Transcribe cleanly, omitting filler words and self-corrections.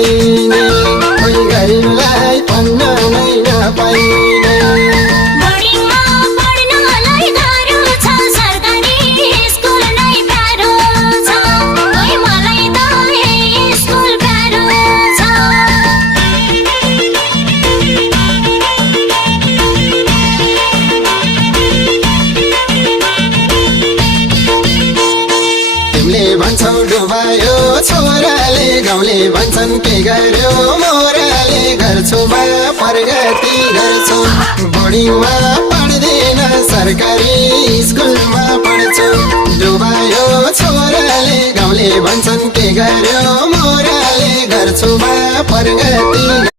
नपाइने कोही गरिबलाई पढ्न नै नपाइने बोर्डिङमा पढ्नलाई गाह्रो छ सरकारी स्कुल नै प्यारो छ ओइ मलाई त यही स्कुल प्यारो छ तिमीले भन्छौ डुबायो छोराले गाउँले भन्छन् के गर्यो मोराले गर्छु बा प्रगति गर्छु बोर्डिङमा पढ्दिन सरकारी स्कुलमा पढ्छु डुबायो छोराले गाउँले भन्छन् के गर्यो मोराले गर्छु बा प्रगति